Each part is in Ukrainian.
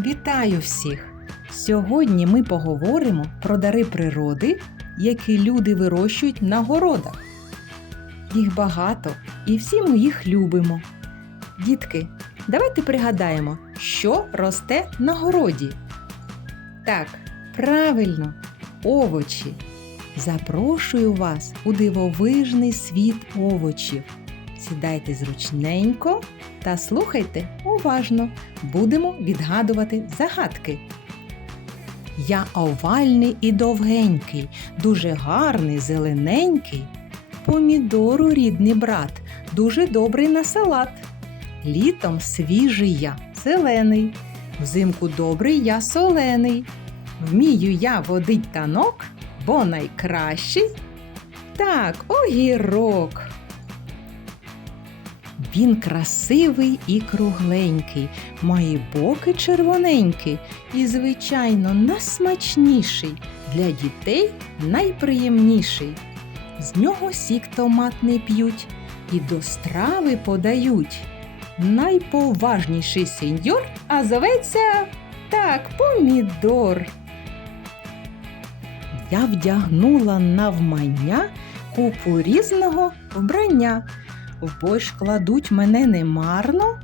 Вітаю всіх! Сьогодні ми поговоримо про дари природи, які люди вирощують на городах. Їх багато і всі ми їх любимо. Дітки, давайте пригадаємо, що росте на городі. Так, правильно, овочі. Запрошую вас у дивовижний світ овочів. Сідайте зручненько та слухайте уважно. Будемо відгадувати загадки. Я овальний і довгенький, дуже гарний, зелененький. Помідору рідний брат, дуже добрий на салат. Літом свіжий я, зелений, взимку добрий я солений. Вмію я водить танок, бо найкращий. Так, огірок. Він красивий і кругленький, має боки червоненькі і, звичайно, найсмачніший, для дітей найприємніший. З нього сік томатний п'ють і до страви подають. Найповажніший сеньор, а зоветься так, помідор. Я вдягнула навмання купу різного вбрання. В борщ кладуть мене немарно,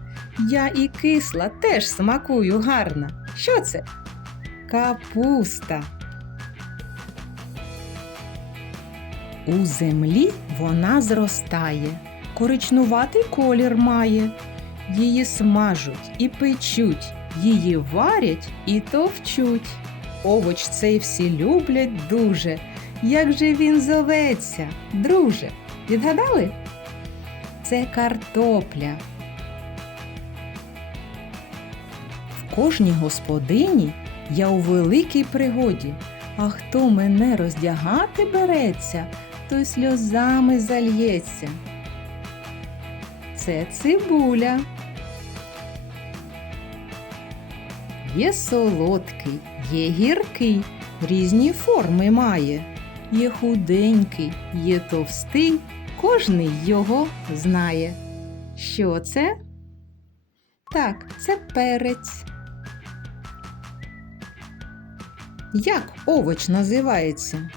я і кисла теж смакую гарно. Що це? Капуста. У землі вона зростає, коричнуватий колір має. Її смажуть і печуть, її варять і товчуть. Овоч цей всі люблять дуже. Як же він зоветься, друже? Відгадали? Це картопля. В кожній господині я у великій пригоді, а хто мене роздягати береться, той сльозами зальється. Це цибуля. Є солодкий, є гіркий, різні форми має. Є худенький, є товстий, кожний його знає. Що це? Так, це перець. Як овоч називається?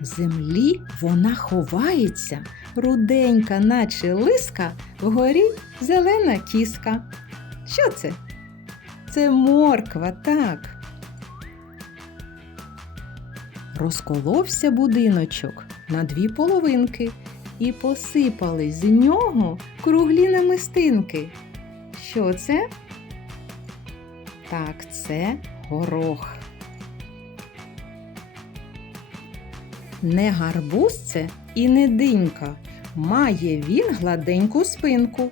В землі вона ховається, руденька, наче лиска, вгорі зелена кіска. Що це? Це морква, так. Розколовся будиночок на дві половинки і посипались з нього круглі намистинки. Що це? Так, це горох. Не гарбуз це і не динька. Має він гладеньку спинку.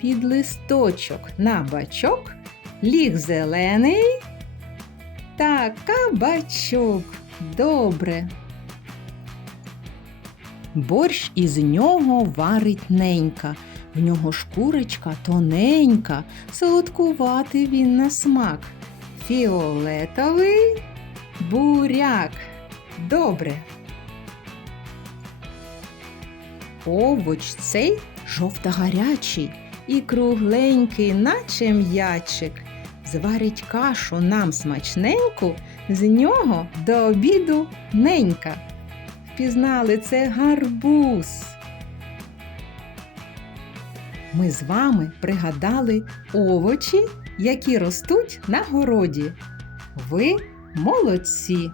Під листочок на бачок ліг зелений. Так, кабачок. Добре. Борщ із нього варить ненька, в нього шкурочка тоненька, солодкуватий він на смак. Фіолетовий буряк. Добре. Овоч цей жовто-гарячий і кругленький, наче м'ячик. Зварить кашу нам смачненьку, з нього до обіду ненька впізнали це гарбуз. Ми з вами пригадали овочі, які ростуть на городі. Ви молодці!